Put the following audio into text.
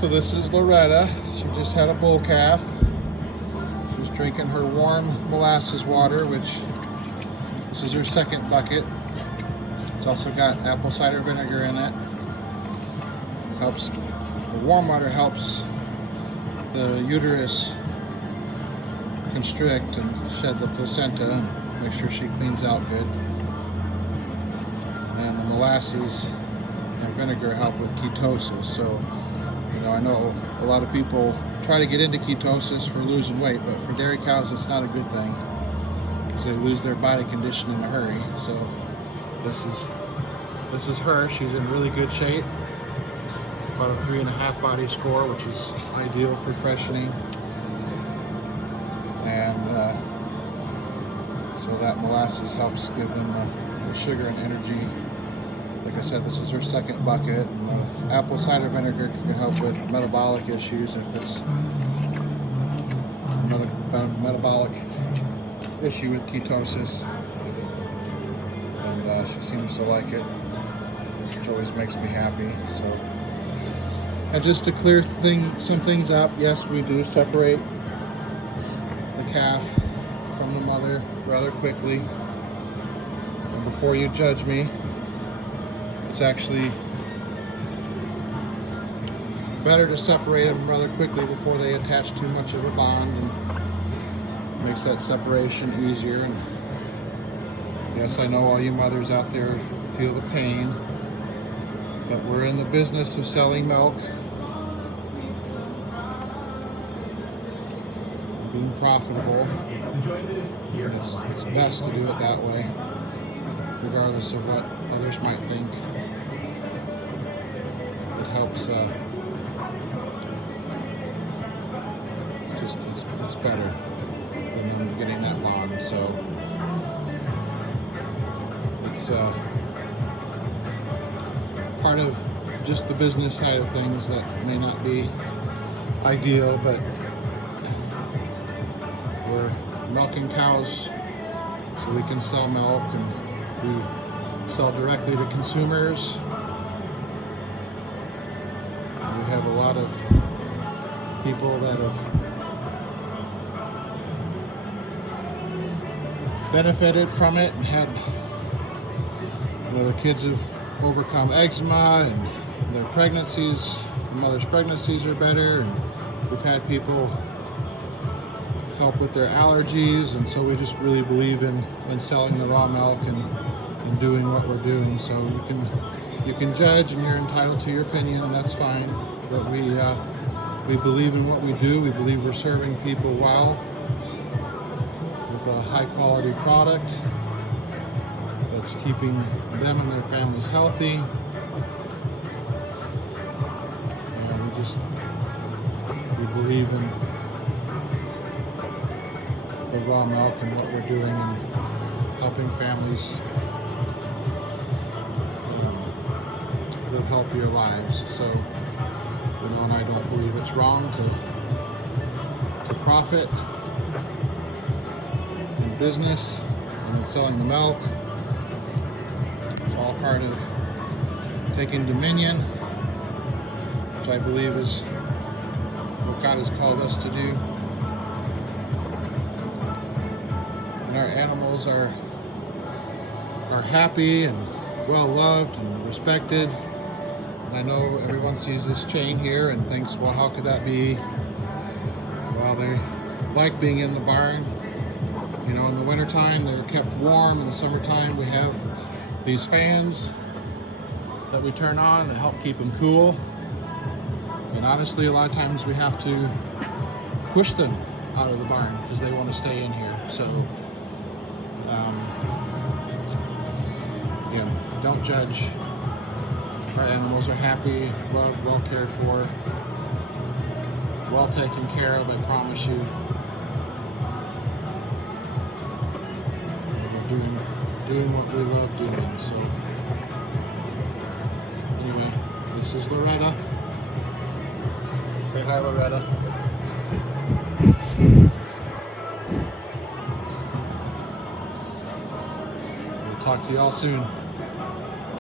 So this is Loretta. She just had a bull calf. She's drinking her warm molasses water, which this is her second bucket. It's also got apple cider vinegar in it. Helps. The warm water helps the uterus constrict and shed the placenta and make sure she cleans out good. And the molasses and vinegar help with ketosis. So, you know, I know a lot of people try to get into ketosis for losing weight, but for dairy cows it's not a good thing because they lose their body condition in a hurry. So this is her. She's in really good shape. About a 3.5 body score, which is ideal for freshening. And so that molasses helps give them the sugar and energy. Like I said, this is her second bucket. And the apple cider vinegar can help with metabolic issues if it's another metabolic issue with ketosis. And she seems to like it, which always makes me happy. So, and just to clear some things up, yes, we do separate the calf from the mother rather quickly. And before you judge me, it's actually better to separate them rather quickly before they attach too much of a bond, and makes that separation easier. And yes, I know all you mothers out there feel the pain, but we're in the business of selling milk, being profitable. And it's best to do it that way, regardless of what others might think. It helps, it's better than them getting that bond. So it's part of just the business side of things that may not be ideal, but we're milking cows so we can sell milk, and we sell directly to consumers. We have a lot of people that have benefited from it and had, you know, their kids have overcome eczema and their pregnancies, the mother's pregnancies are better, and we've had people help with their allergies, and so we just really believe in selling the raw milk and doing what we're doing. So you can judge, and you're entitled to your opinion, and that's fine, but we believe in what we do. We believe we're serving people well with a high quality product that's keeping them and their families healthy. And we believe in the raw milk and what we're doing and helping families live healthier lives. So, you know, and I don't believe it's wrong to profit in business and in selling the milk. It's all part of taking dominion, which I believe is what God has called us to do. And our animals are happy and well loved and respected. And I know everyone sees this chain here and thinks, well, how could that be? Well, they like being in the barn. You know, in the wintertime, they're kept warm. In the summertime, we have these fans that we turn on that help keep them cool. And honestly, a lot of times we have to push them out of the barn because they want to stay in here. So, don't judge. Our animals are happy, loved, well cared for, well taken care of, I promise you. We're doing what we love doing. So anyway, this is Loretta. Say hi, Loretta. We'll talk to you all soon.